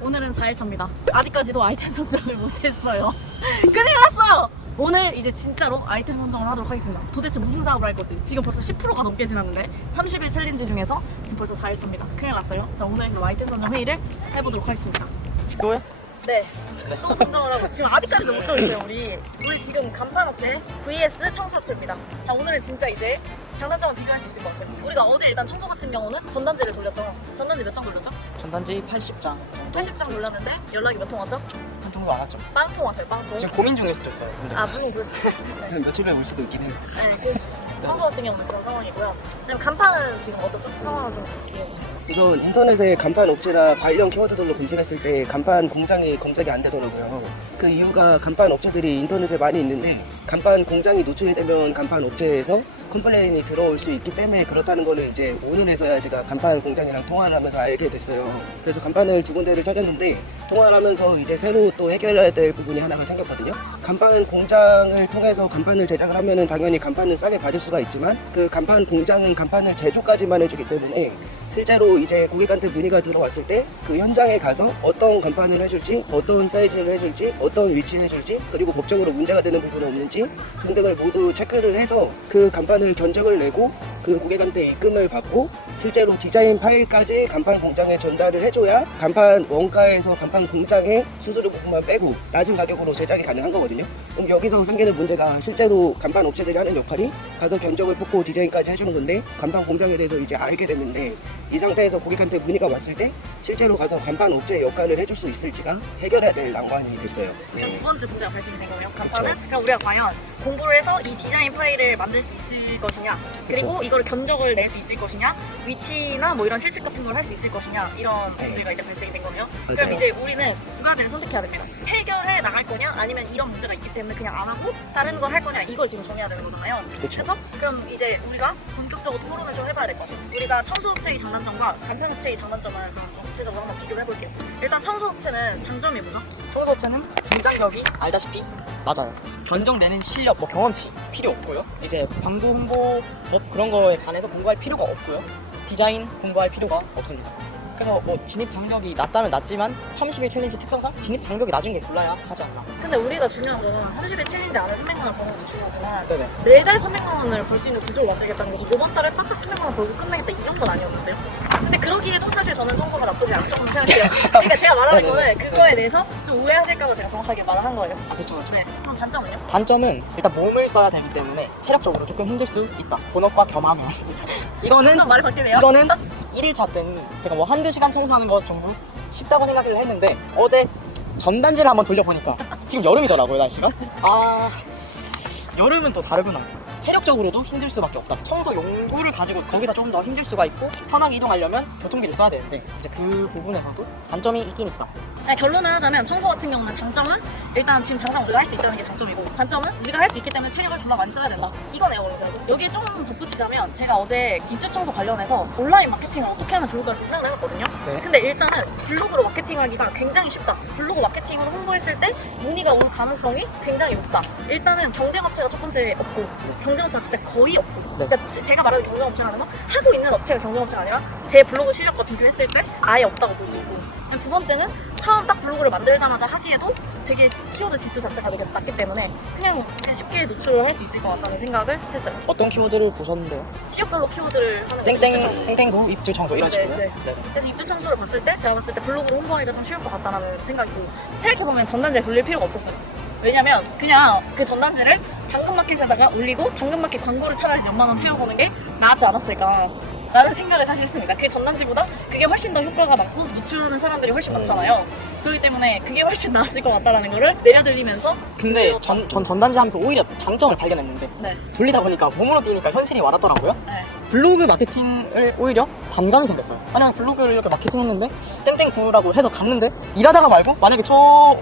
오늘은 4일차입니다. 아직까지도 아이템 선정을 못했어요. 큰일 났어요! 오늘 이제 진짜로 아이템 선정을 하도록 하겠습니다. 도대체 무슨 사업을 할 거지? 지금 벌써 10%가 넘게 지났는데 30일 챌린지 중에서 지금 벌써 4일차입니다. 큰일 났어요. 자, 오늘 그럼 아이템 선정 회의를 해보도록 하겠습니다. 또요? 네. 또 선정을 하고 지금 아직까지도 못 정했어요. 우리 지금 간판 업체 vs 청소 업체입니다. 자, 오늘은 진짜 이제 장단점을 비교할 수 있을 것 같아요. 우리가 어제 일단 청소 같은 경우는 전단지를 돌렸죠. 전단지 몇 장 돌렸죠? 전단지 80장 80장 돌렸는데 연락이 몇 통 왔죠? 한 통도 안 왔죠. 빵통 왔어요. 빵통. 지금 고민 중일 수도 있어요. 근데 아, 물론 그럴 수도 있어요. 네. 며칠 후에 올 수도 있긴 해요. 네, 그럴 수도 있어요. 청소 같은 경우는 그런 상황이고요. 그다음 간판은 지금 어떻죠? 상황을 좀 얘기해 주세요. 우선 인터넷에 간판 업체나 관련 키워드들로 검색했을 때 간판 공장이 검색이 안 되더라고요. 그 이유가 간판 업체들이 인터넷에 많이 있는데 간판 공장이 노출이 되면 간판 업체에서 컴플레인이 들어올 수 있기 때문에 그렇다는 거를 이제 오늘에서야 제가 간판 공장이랑 통화를 하면서 알게 됐어요. 그래서 간판을 두 군데를 찾았는데 통화를 하면서 이제 새로 또 해결해야 될 부분이 하나가 생겼거든요. 간판 공장을 통해서 간판을 제작을 하면은 당연히 간판은 싸게 받을 수가 있지만 그 간판 공장은 간판을 제조까지만 해주기 때문에 실제로 이제 고객한테 문의가 들어왔을 때 그 현장에 가서 어떤 간판을 해줄지, 어떤 사이즈를 해줄지, 어떤 위치를 해줄지, 그리고 법적으로 문제가 되는 부분이 없는지 등등을 모두 체크를 해서 그 간판을 견적을 내고 그 고객한테 입금을 받고 실제로 디자인 파일까지 간판 공장에 전달을 해줘야 간판 원가에서 간판 공장의 수수료 부분만 빼고 낮은 가격으로 제작이 가능한 거거든요. 그럼 여기서 생기는 문제가 실제로 간판 업체들이 하는 역할이 가서 견적을 뽑고 디자인까지 해주는 건데 간판 공장에 대해서 이제 알게 됐는데 이 상태에서 고객한테 문의가 왔을 때 실제로 가서 간판 업체의 역할을 해줄 수 있을지가 해결해야 될 난관이 됐어요. 그럼 네. 두 번째 문제가 발생이 된 거예요. 간판은 그쵸. 그럼 우리가 과연 공부를 해서 이 디자인 파일을 만들 수 있을 것이냐, 그리고 그쵸. 이거를 견적을 낼 수 있을 것이냐, 위치나 뭐 이런 실측 같은 걸 할 수 있을 것이냐, 이런 네. 문제가 이제 발생이 된 거네요. 그럼 맞아요. 이제 우리는 두 가지를 선택해야 됩니다. 해결해 나갈 거냐, 아니면 이런 문제가 있기 때문에 그냥 안 하고 다른 걸 할 거냐, 이걸 지금 정해야 되는 거잖아요. 그쵸. 그렇죠? 그럼 이제 우리가 본격적으로 토론을 좀 해봐야 될 것 같아요. 우리가 청소업체의 장단점과 간편업체의 장단점을 그럼 좀 구체적으로 한번 비교를 해볼게요. 일단 청소업체는 장점이 뭐죠? 청소업체는 진작력이 알다시피 맞아요. 견적 내는 실력, 뭐 경험치 필요 없고요. 이제 광고 홍보 법 그런 거에 관해서 공부할 필요가 없고요. 디자인 공부할 필요가 없습니다. 그래서 뭐 진입 장벽이 낮다면 낮지만 30일 챌린지 특성상 진입 장벽이 낮은 게 골라야 하지 않나. 근데 우리가 중요한 건 30일 챌린지 안에 300만 원 버는 것도 중요하지만 네네. 매달 300만 원을 벌 수 있는 구조를 만들겠다는 거죠. 이번 달에 바짝 300만 원 벌고 끝내겠다 이런 건 아니었는데요. 근데 그러기에도 사실 저는 청소가 나쁘지 않다고 생각해요. 그러니까 제가 말하는 거는 그거에 대해서 좀 오해하실까 봐 제가 정확하게 말을 한 거예요. 아, 그렇죠. 네. 그럼 단점은요? 단점은 일단 몸을 써야 되기 때문에 체력적으로 조금 힘들 수 있다. 본업과 겸하면. 이거는 점점 말이 바뀌네요. 이거는 1일차 때는 제가 뭐 한두 시간 청소하는 것 정도 쉽다고 생각을 했는데 어제 전단지를 한번 돌려보니까 지금 여름이더라고요, 날씨가. 아, 여름은 또 다르구나. 체력적으로도 힘들 수밖에 없다. 청소 용도를 가지고 거기서 조금 더 힘들 수가 있고 편하게 이동하려면 교통비를 써야 되는데 이제 그 부분에서도 단점이 있긴 있다. 네, 결론을 하자면 청소 같은 경우는 장점은 일단 지금 당장 우리가 할 수 있다는 게 장점이고 단점은 우리가 할 수 있기 때문에 체력을 존나 많이 써야 된다. 이거네요, 그래도. 여기에 좀 덧붙이자면 제가 어제 입주 청소 관련해서 온라인 마케팅을 어떻게 하면 좋을까 좀 생각을 해봤거든요. 네. 근데 일단은 블로그로 마케팅하기가 굉장히 쉽다. 블로그 마케팅으로 홍보했을 때 문의가 올 가능성이 굉장히 높다. 일단은 경쟁업체가 첫 번째 없고 경쟁업체가 진짜 거의 없고. 네. 그러니까 제가 말하는 경쟁업체라는 건 하고 있는 업체가 경쟁업체가 아니라 제 블로그 실력과 비교했을 때 아예 없다고 볼 수 있고. 두 번째는 처음 딱 블로그를 만들자마자 하기에도 되게 키워드 지수 자체가 되게 낮기 때문에 그냥 쉽게 노출을 할 수 있을 것 같다는 생각을 했어요. 어떤 키워드를 보셨는데요? 지역별로 키워드를 하는 거예요. 입주 청소. 땡땡구 입주 청소 이런 네, 식으로. 네. 그래서 입주 청소를 봤을 때 제가 봤을 때 블로그로 홍보하기가 좀 쉬울 것 같다는 생각이고 생각해보면 전단지를 돌릴 필요가 없었어요. 왜냐면 그냥 그 전단지를 당근마켓에다가 올리고 당근마켓 광고를 차라리 몇만 원 태워보는 게 나았지 않았을까 라는 생각을 사실 했습니다. 그 전단지보다 그게 훨씬 더 효과가 많고 노출하는 사람들이 훨씬 많잖아요. 그렇기 때문에 그게 훨씬 나았을 것 같다라는 거를 내려들리면서 근데 전단지 하면서 오히려 장점을 발견했는데 네. 돌리다 보니까 몸으로 뛰니까 현실이 와닿더라고요. 네. 블로그 마케팅을 오히려 반감이 생겼어요. 만약에 블로그를 이렇게 마케팅했는데 땡땡구라고 해서 갔는데 일하다가 말고 만약에 저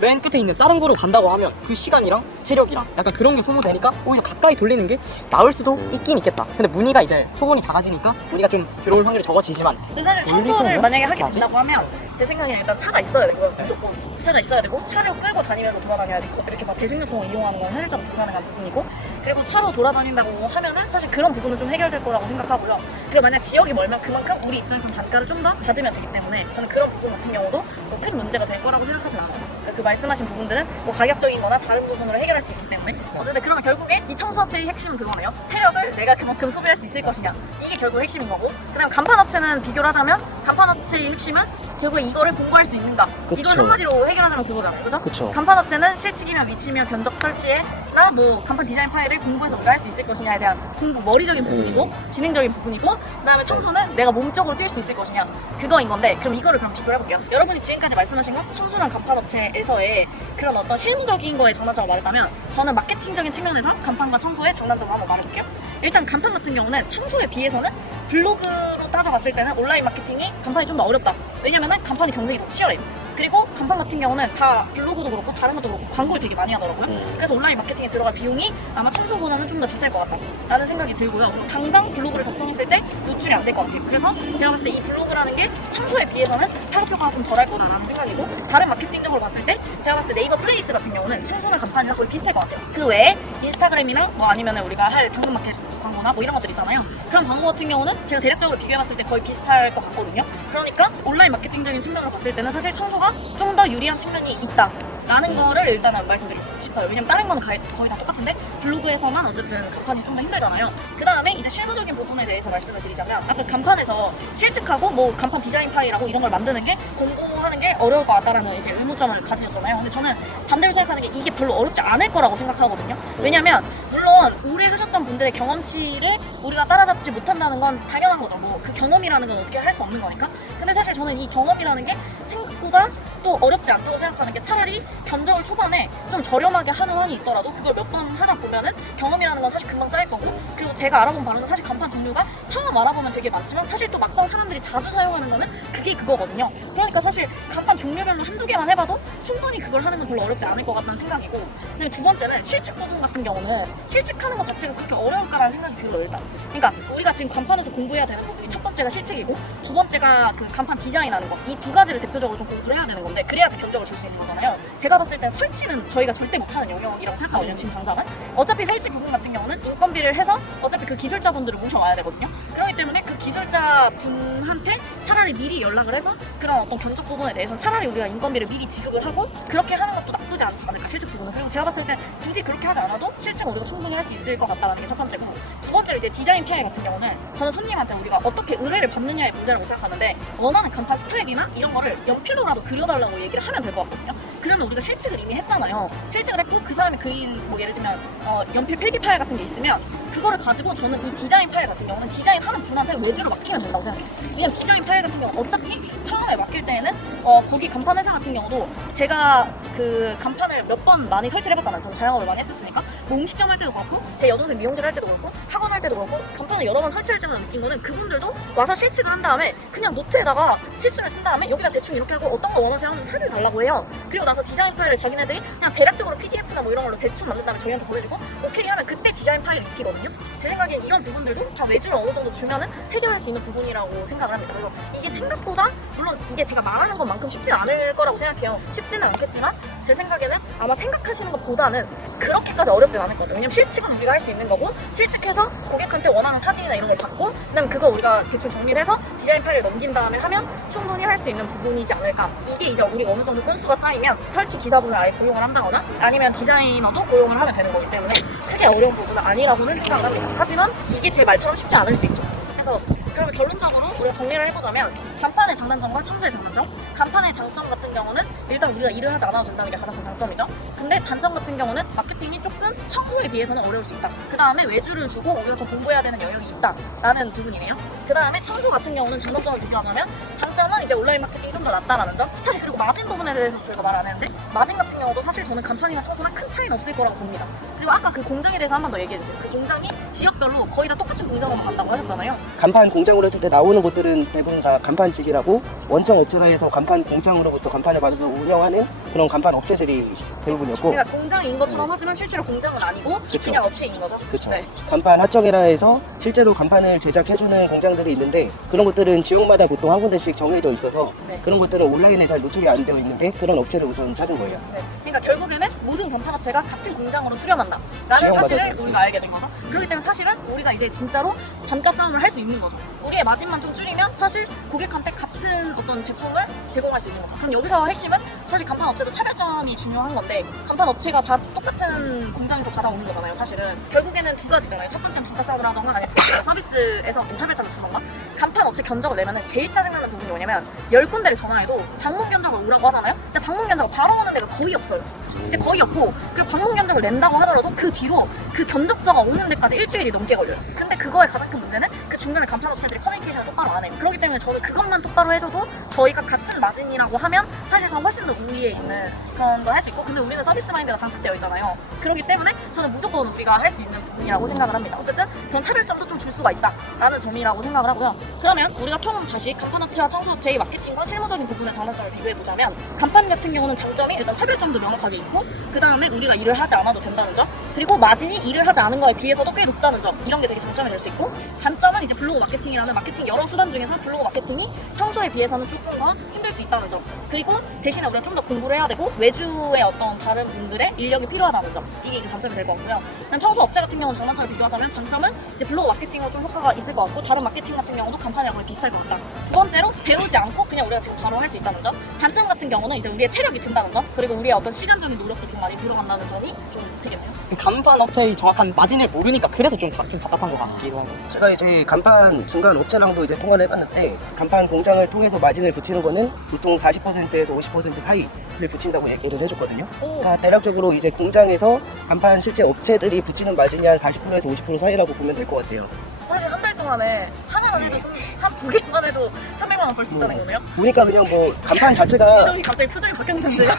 맨 끝에 있는 다른 구로 간다고 하면 그 시간이랑 체력이랑 약간 그런 게 소모되니까 오히려 가까이 돌리는 게 나을 수도 있긴 있겠다. 근데 문의가 이제 소문이 작아지니까 문의가 좀 들어올 확률이 적어지지만 근데 사실 돌리죠, 청소를 뭐? 만약에 하게 맞지? 된다고 하면 제 생각에는 일단 차가 있어야 되고요. 무조건 차가 있어야 되고 차를 끌고 다니면서 돌아다녀야지 이렇게 막 대중교통을 이용하는 건 현실적으로 불가능한 부분이고 그리고 차로 돌아다닌다고 하면은 사실 그런 부분은 좀 해결될 거라고 생각하고요. 그리고 만약 지역이 멀면 그만큼 우리 입장에서는 단가를 좀 더 받으면 되기 때문에 저는 그런 부분 같은 경우도 뭐 큰 문제가 될 거라고 생각하진 않아요. 그러니까 그 말씀하신 부분들은 뭐 가격적인 거나 다른 부분으로 해결할 수 있기 때문에 어쨌든 그러면 결국에 이 청소업체의 핵심은 그거네요. 체력을 내가 그만큼 소비할 수 있을 것이냐 이게 결국 핵심인 거고 그 다음 간판업체는 비교를 하자면 간판업체의 핵심은 결국에 이거를 공부할 수 있는가 그쵸. 이건 한마디로 해결하자면 그거잖아요. 그죠? 그쵸. 간판업체는 실측이며 위치며 견적 설치에나 뭐 간판 디자인 파일을 공부해서 우리가 할 수 있을 것이냐에 대한 공부 머리적인 부분이고 지능적인 부분이고 그 다음에 청소는 내가 몸적으로 뛸 수 있을 것이냐 그거인 건데 그럼 이거를 그럼 비교를 해볼게요. 여러분이 지금까지 말씀하신 건 청소랑 간판업체에서의 그런 어떤 실무적인 거에 장단점을 말했다면 저는 마케팅적인 측면에서 간판과 청소의 장단점을 한번 말해볼게요. 일단 간판 같은 경우는 청소에 비해서는 블로그로 따져봤을 때는 온라인 마케팅이 간판이 좀 더 어렵다. 왜냐면은 간판이 경쟁이 더 치열해요. 그리고 간판 같은 경우는 다 블로그도 그렇고 다른 것도 그렇고 광고를 되게 많이 하더라고요. 그래서 온라인 마케팅에 들어갈 비용이 아마 청소보다는 좀 더 비쌀 것 같다 라는 생각이 들고요. 당장 블로그를 작성했을 때 노출이 안 될 것 같아요. 그래서 제가 봤을 때 이 블로그라는 게 청소에 비해서는 파급효과가 좀 덜할 거다라는 생각이고 다른 마케팅적으로 봤을 때 제가 봤을 때 네이버 플레이리스트 같은 경우는 청소나 간판이랑 거의 비슷할 것 같아요. 그 외에 인스타그램이나 뭐 아니면 우리가 할 당근마켓 광고나 뭐 이런 것들 있잖아요. 그런 광고 같은 경우는 제가 대략적으로 비교해봤을 때 거의 비슷할 것 같거든요. 그러니까 온라인 마케팅적인 측면으로 봤을 때는 사실 청소가 좀 더 유리한 측면이 있다 라는 거를 일단은 말씀드리고 싶어요. 왜냐면 다른 거는 거의 다 똑같은데 블로그에서만 어쨌든 간판이 좀 더 힘들잖아요. 그 다음에 이제 실무적인 부분에 대해서 말씀을 드리자면 아까 간판에서 실측하고 뭐 간판 디자인 파일하고 이런 걸 만드는 게 공부하는 게 어려울 것 같다라는 이제 의무점을 가지셨잖아요. 근데 저는 반대로 생각하는 게 이게 별로 어렵지 않을 거라고 생각하거든요. 왜냐면 물론 오래 하셨던 분들의 경험치를 우리가 따라잡지 못한다는 건 당연한 거죠. 뭐 그 경험이라는 건 어떻게 할 수 없는 거니까. 근데 사실 저는 이 경험이라는 게 생각보다 또 어렵지 않다고 생각하는 게 차라리 견적을 초반에 좀 저렴하게 하는 한이 있더라도 그걸 몇 번 하다 보면은 경험이라는 건 사실 금방 쌓일 거고 그리고 제가 알아본 바로는 사실 간판 종류가 처음 알아보면 되게 많지만 사실 또 막상 사람들이 자주 사용하는 거는 그게 그거거든요. 그러니까 사실 간판 종류별로 한두 개만 해봐도 충분히 그걸 하는 건 별로 어렵지 않을 것 같다는 생각이고 그다음에 두 번째는 실측 부분 같은 경우는 실측하는 것 자체가 그렇게 어려울까라는 생각이 들어요. 일단 그러니까 우리가 지금 간판에서 공부해야 되는 부분이 첫 번째가 실측이고 두 번째가 그 간판 디자인하는 거 이 두 가지를 대표적으로 좀 공부를 해야 되는 건데 그래야지 견적을 줄 수 있는 거잖아요. 제가 봤을 땐 설치는 저희가 절대 못하는 영역이라고 생각하거든요. 지금 당장은 어차피 설치 부분 같은 경우는 인건비를 해서 어차피 그 기술자분들을 모셔와야 되거든요. 그렇기 때문에 그 기술자 분한테 차라리 미리 연락을 해서 그런 어떤 견적 부분에 대해서는 차라리 우리가 인건비를 미리 지급을 하고 그렇게 하는 것도 나쁘지 않지 않을까 실측 부분은. 그리고 제가 봤을 때 굳이 그렇게 하지 않아도 실측은 우리가 충분히 할 수 있을 것 같다는 게 첫 번째고 두 번째로 이제 디자인 파일 같은 경우는 저는 손님한테 우리가 어떻게 의뢰를 받느냐의 문제라고 생각하는데 원하는 간판 스타일이나 이런 거를 연필로라도 그려달라고 얘기를 하면 될 것 같거든요. 그러면 우리가 실측을 이미 했잖아요. 실측을 했고 그 사람이 그린 뭐 예를 들면 연필 필기 파일 같은 게 있으면 그거를 가지고 저는 이 디자인 파일 같은 경우는 디자인하는 분한테 외주를 맡기면 된다고 생각해요. 왜냐면 디자인 파일 같은 경우는 어차피 처음에 맡길 때에는 거기 간판 회사 같은 경우도 제가 그 간판을 몇 번 많이 설치를 해봤잖아요. 저는 자영업을 많이 했었으니까 뭐 음식점 할 때도 그렇고 제 여동생 미용실 할 때도 그렇고 학원 할 때도 그렇고 간판을 여러 번 설치할 때마다 느낀 거는 그분들도 와서 실측을 한 다음에 그냥 노트에다가 치수를 쓴 다음에 여기다 대충 이렇게 하고 어떤 거 원하세요 하면서 사진 달라고 해요. 그리고 나서 디자인 파일을 자기네들이 그냥 대략적으로 PDF나 뭐 이런 걸로 대충 만든 다음에 저희한테 보내주고 오케이 하면 그때 디자인 파일이 입히거든요. 제 생각엔 이런 부분들도 다 외주를 어느 정도 주면은 해결할 수 있는 부분이라고 생각을 합니다. 그래서 이게 생각보다 물론 이게 제가 말하는 것만큼 쉽진 않을 거라고 생각해요. 쉽지는 않겠지만 제 생각에는 아마 생각하시는 것보다는 그렇게까지 어렵진 않을 것 같아요. 왜냐면 실측은 우리가 할 수 있는 거고 실측해서 고객한테 원하는 사진이나 이런 걸 받고 그다음에 그거 우리가 대충 정리를 해서 디자인 파일을 넘긴 다음에 하면 충분히 할 수 있는 부분이지 않을까. 이게 이제 우리가 어느 정도 건수가 쌓이면 설치 기사분을 아예 고용을 한다거나 아니면 디자이너도 고용을 하면 되는 거기 때문에 크게 어려운 부분은 아니라고는 생각을 합니다. 하지만 이게 제 말처럼 쉽지 않을 수 있죠. 그래서 그러면 결론적으로 우리가 정리를 해보자면 간판의 장단점과 청소의 장단점. 간판의 장점 같은 경우는 일단 우리가 일을 하지 않아도 된다는 게 가장 큰 장점이죠. 근데 단점 같은 경우는 마케팅이 조금 청소에 비해서는 어려울 수 있다. 그 다음에 외주를 주고 오히려 좀 공부해야 되는 영역이 있다라는 부분이네요. 그 다음에 청소 같은 경우는 장단점을 비교하자면 장점은 이제 온라인 마케팅이 좀 더 낫다라는 점. 사실 그리고 마진 부분에 대해서 저희가 말 안 했는데 마진 같은 경우도 사실 저는 간판이나 청소나 큰 차이는 없을 거라고 봅니다. 그리고 아까 그 공장에 대해서 한 번 더 얘기해주세요. 그 공장이 지역별로 거의 다 똑같은 공장으로 간다고 하셨잖아요. 간판 공장으로 했을 때 나오는 곳들은 대부분 다 간판직이라고 원청 업체라 해서 간판 공장으로부터 간판을 받아서 운영하는 그런 간판 업체들이 대부분이었고. 그러니까 공장인 것처럼 하지만 실제로 공장은 아니고 그쵸. 그냥 업체인 거죠. 그쵸. 네. 간판 하청이라 해서 실제로 간판을 제작해주는 공장들이 있는데 그런 것들은 지역마다 보통 한 군데씩 정해져 있어서 네. 그런 것들은 온라인에 잘 노출이 안 되어 있는데 그런 업체를 우선 찾은 거예요. 네. 그러니까 결국에는 모든 간판 업체가 같은 공장으로 수렴한다 라는 지역마다 사실을 그렇죠. 우리가 알게 된 거죠. 그렇기 때문에 사실은 우리가 이제 진짜로 단가 싸움을 할 수 있는 거죠. 우리의 마진만 좀 줄이면 사실 고객한테 같은 어떤 제품을 제공할 수 있는 거죠. 그럼 여기서 핵심은 사실 간판 업체도 차별점이 중요한 건데 간판 업체가 다 똑같은 공장에서 받아오는 거잖아요. 사실은 결국에는 두 가지잖아요. 첫 번째는 단가 싸움을 하던가 아니면 두 번째는 서비스에서 차별점을 주던가. 간판 업체 견적을 내면은 제일 짜증나는 부분이 뭐냐면 10군데를 전화해도 방문 견적을 오라고 하잖아요. 근데 방문 견적을 바로 오는 데가 거의 없어요. 진짜 거의 없고, 그리고 방문 견적을 낸다고 하더라도 그 뒤로 그 견적서가 오는 데까지 일주일이 넘게 걸려요. 근데 그거의 가장 큰 문제는 그 중간에 간판 업체들이 커뮤니케이션을 똑바로 안 해요. 그렇기 때문에 저는 그것만 똑바로 해줘도 저희가 같은 마진이라고 하면 사실상 훨씬 더 우위에 있는 그런 걸 할 수 있고, 근데 우리는 서비스 마인드가 장착되어 있잖아요. 그렇기 때문에 저는 무조건 우리가 할 수 있는 부분이라고 생각을 합니다. 어쨌든 그런 차별점도 좀 줄 수가 있다라는 점이라고 생각을 하고요. 그러면 우리가 총 다시 간판 업체와 청소 업체의 마케팅과 실무적인 부분의 장단점을 비교해보자면, 간판 같은 경우는 장점이 일단 차별점도 명확하게 있고, 그 다음에 우리가 일을 하지 않아도 된다는 점, 그리고 마진이 일을 하지 않은 거에 비해서도 꽤 높다는 점, 이런 게 되게 장점이 될 수 있고, 단점은 이제 블로그 마케팅이라는 마케팅 여러 수단 중에서 블로그 마케팅이 청소에 비해서는 조금 더 힘들 수 있다는 점, 그리고 대신에 우리가 좀 더 공부를 해야 되고 외주의 어떤 다른 분들의 인력이 필요하다는 점, 이게 이제 단점이 될 것 같고요. 그다음 청소 업체 같은 경우는 장단점을 비교하자면, 장점은 이제 블로그 마케팅으로 좀 효과가 있을 것 같고, 다른 마케팅 같은 경우도 간판이랑 거의 비슷할 것 같다. 두 번째로 배우지 않고 그냥 우리가 지금 바로 할 수 있다는 점, 단점 같은 경우는 이제 우리의 체력이 든다는 점, 그리고 우리의 어떤 시간적인 노력도 좀 많이 들어간다는 점이 좀 되겠네요. 간판 업체의 정확한 마진을 모르니까 그래서 좀 답답한 것 같기도 하고. 제가 이제 간판 중간 업체랑도 이제 통화를 해봤는데 간판 공장을 통해서 마진을 붙이는 거는 보통 40%에서 50% 사이를 붙인다고 얘기를 해줬거든요. 그러니까 대략적으로 이제 공장에서 간판 실제 업체들이 붙이는 마진이 한 40%에서 50% 사이라고 보면 될 것 같아요. 사실 한 달 동안에 하나만 해도 한 두 개만 해도 300만 원 벌 수 있다는 거네요. 보니까 그냥 뭐 간판 자체가 갑자기 표정이 바뀌었는데요.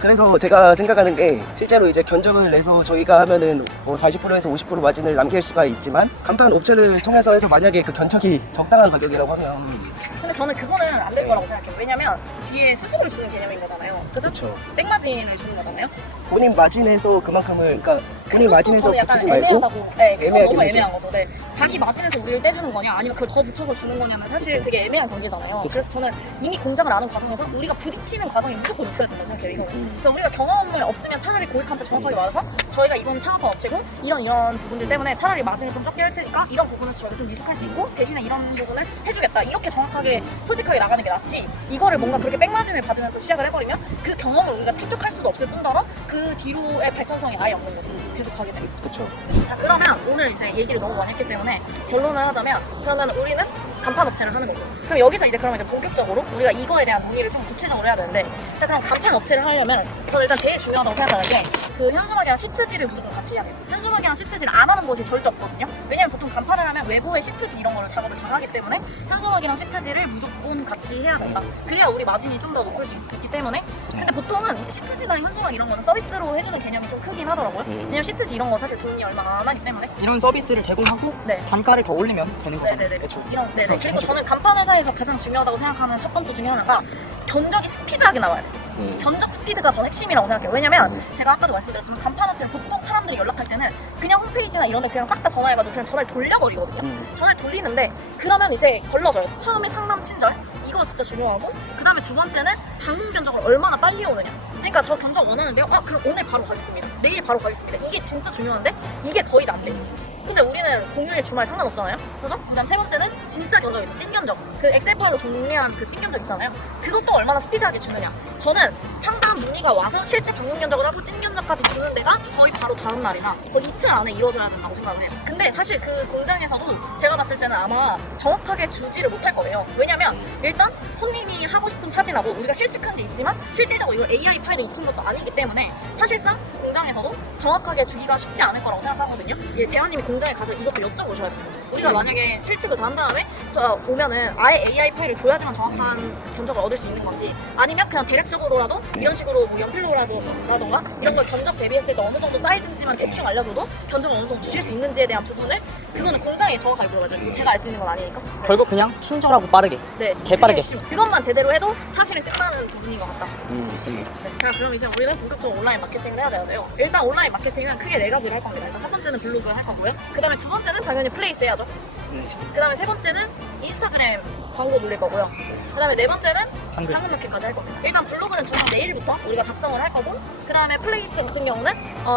그래서 제가 생각하는 게 실제로 이제 견적을 내서 저희가 하면은 뭐 40%에서 50% 마진을 남길 수가 있지만 간판 업체를 통해서 해서 만약에 그 견적이 적당한 가격이라고 하면 근데 저는 그거는 안 될 거라고 생각해요. 왜냐면 뒤에 수수료를 주는 개념인 거잖아요. 그죠? 그렇죠. 백마진을 주는 거잖아요. 본인 마진에서 그만큼을 그러니까 본인 마진에서 저는 약간 붙이지 말고 애매하다고. 네, 그건 애매하긴 너무 하죠. 애매한 거죠. 네. 자기 마진에서 우리를 떼주는 거냐, 아니면 그걸 더 붙여서 주는 거냐는 사실 그쵸. 되게 애매한 관계잖아요. 그쵸. 그래서 저는 이미 공장을 아는 과정에서 우리가 부딪히는 과정이 무조건 있어야 된다고 생각해요. 이거는. 그러니까 우리가 경험을 없으면 차라리 고객한테 정확하게 말해서 저희가 이번 창업한 업체고 이런 부분들 때문에 차라리 마진을 좀 적게 할 테니까 이런 부분에서 저희가 좀 미숙할 수 있고 대신에 이런 부분을 해주겠다, 이렇게 정확하게 솔직하게 나가는 게 낫지, 이거를 뭔가 그렇게 백마진을 받으면서 시작을 해버리면 그 경험을 우리가 축적할 수도 없을 뿐더러 그 뒤로의 발전성이 아예 없는 거죠. 계속 가게 되고. 그렇죠. 자, 그러면 오늘 이제 얘기를 너무 많이 했기 때문에 결론을 하자면, 그러면 우리는 간판 업체를 하는 거고, 그럼 여기서 이제 그러면 이제 본격적으로 우리가 이거에 대한 논의를 좀 구체적으로 해야 되는데, 자, 그럼 간판 업체를 하려면 저는 일단 제일 중요하다고 생각하는 게 그 현수막이랑 시트지를 무조건 같이 해야 돼요. 현수막이랑 시트지를 안 하는 곳이 절대 없거든요. 왜냐면 보통 간판을 하면 외부에 시트지 이런 거를 작업을 다 하기 때문에 현수막이랑 시트지를 무조건 같이 해야 된다. 그래야 우리 마진이 좀 더 높을 수 있기 때문에. 근데 보통은 시트지나 현수막 이런 거는 서비스로 해주는 개념이 좀 크긴 하더라고요. 왜냐면 시트지 이런 거 사실 돈이 얼마 안 하기 때문에. 이런 서비스를 제공하고 네. 단가를 더 올리면 되는 거잖아요. 네네네. 그렇죠. 이런, 네네. 그렇죠. 그리고 저는 간판 회사에서 가장 중요하다고 생각하는 첫 번째 중에 하나가 견적이 스피드하게 나와야 돼요. 견적 스피드가 전 핵심이라고 생각해요. 왜냐면 제가 아까도 말씀드렸지만 간판 업체는 보통 사람들이 연락할 때는 그냥 홈페이지나 이런 데 그냥 싹 다 전화해가지고 그냥 전화를 돌려버리거든요. 전화를 돌리는데 그러면 이제 걸러져요. 처음에 상담 친절, 이거 진짜 중요하고, 그 다음에 두 번째는 방문 견적을 얼마나 빨리 오느냐. 그러니까 저 견적 원하는데요, 그럼 오늘 바로 가겠습니다, 내일 바로 가겠습니다, 이게 진짜 중요한데 이게 거의 안 돼요. 근데 우리는 공휴일 주말 상관없잖아요. 그죠? 그다음 세 번째는 진짜 견적이죠. 찐 견적. 그 엑셀 파일로 정리한 그 찐 견적 있잖아요. 그것도 얼마나 스피드하게 주느냐. 저는 상담 문의가 와서 실제 방문 견적을 하고 찐 견적까지 주는 데가 거의 바로 다음 날이나 거의 이틀 안에 이루어져야 된다고 생각을 해요. 근데 사실 그 공장에서도 제가 봤을 때는 아마 정확하게 주지를 못할 거예요. 왜냐면 일단 손님이 하고 싶은 사진하고 우리가 실측한 게 있지만 실질적으로 이걸 AI 파일에 입힌 것도 아니기 때문에 사실상 공장에서도 정확하게 주기가 쉽지 않을 거라고 생각하거든요. 예, 대화님이 공장에 가서 이것도 여쭤보셔야 돼요. 우리가 만약에 실측을 다 한 다음에 오면은 아예 AI 파일을 줘야지만 정확한 견적을 얻을 수 있는 건지, 아니면 그냥 대략적으로라도 이런 식으로 식으로 뭐 연필로라던가 이런 걸 견적 대비했을 때 어느 정도 사이즈인지만 대충 알려줘도 견적을 어느 정도 주실 수 있는지에 대한 부분을 그거는 공장에 정확하게 물어가지고 제가 알 수 있는 건 아니니까. 결국 그냥 친절하고 빠르게. 네. 개빠르게. 그것만 제대로 해도 사실은 끝나는 부분인 것 같다. 네. 네. 자, 그럼 이제 우리는 본격적으로 온라인 마케팅을 해야 되는데요. 일단 온라인 마케팅은 크게 4가지를 할 겁니다. 일단 첫 번째는 블로그를 할 거고요. 그 다음에 두 번째는 당연히 플레이스 해야죠. 그 다음에 세 번째는 인스타그램 광고 돌릴 거고요. 그 다음에 네 번째는 당근마켓까지 할 겁니다. 일단 블로그는 저녁 내일부터 우리가 작성을 할 거고, 그 다음에 플레이스 같은 경우는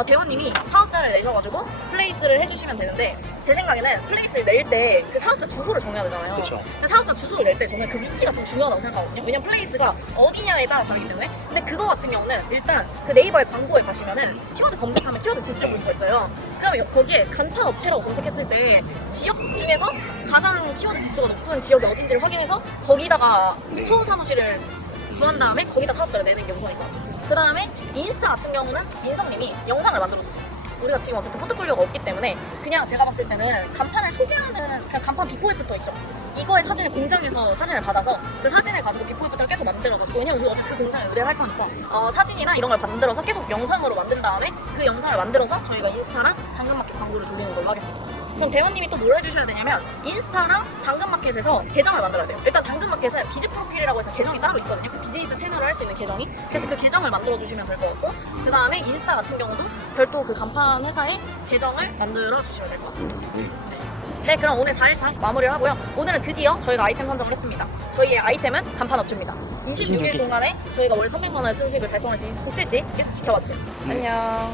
대원님이 사업자를 내셔가지고 플레이스를 해주시면 되는데, 제 생각에는 플레이스를 낼 때 그 사업자 주소를 정해야 되잖아요. 그쵸. 근데 사업자 주소를 낼 때 저는 그 위치가 좀 중요하다고 생각하거든요. 왜냐면 플레이스가 어디냐에 따라 다르기 때문에. 근데 그거 같은 경우는 일단 그 네이버의 광고에 가시면은 키워드 검색하면 키워드 지수를 볼 수가 있어요. 그러면 거기에 간판 업체라고 검색했을 때 지역 중에서 가장 키워드 지수가 높은 지역이 어딘지를 확인해서 거기다가 소호 사무실을 구한 다음에 거기다 사업자를 내는 게 우선인 것 같아요. 그 다음에 인스타 같은 경우는 민성님이 영상을 만들어주세요. 우리가 지금 어쨌든 포트폴리오가 없기 때문에 그냥 제가 봤을 때는 간판을 소개하는 그냥 간판 비포 애프터 있죠. 이거의 사진을 공장에서 사진을 받아서 그 사진을 가지고 비포 애프터를 계속 만들어가지고, 왜냐면 우리 어차피 그 공장에 의뢰를 할 거니까 사진이나 이런 걸 만들어서 계속 영상으로 만든 다음에 그 영상을 만들어서 저희가 인스타랑 당근마켓 광고를 돌리는 걸로 하겠습니다. 그럼 대원님이 또 뭘 해주셔야 되냐면 인스타랑 당근마켓에서 계정을 만들어야 돼요. 일단 당근마켓은 비즈 프로필이라고 해서 계정이 따로 있거든요. 그 비즈니스 채널을 할 수 있는 계정이. 그래서 그 계정을 만들어 주시면 될 것 같고, 그 다음에 인스타 같은 경우도 별도 그 간판 회사의 계정을 만들어 주시면 될 것 같습니다. 네, 그럼 오늘 4일차 마무리를 하고요. 오늘은 드디어 저희가 아이템 선정을 했습니다. 저희의 아이템은 간판 업체입니다. 26일 동안에 저희가 월 300만 원의 순수익을 달성할 수 있을지 계속 지켜봐 주세요. 안녕.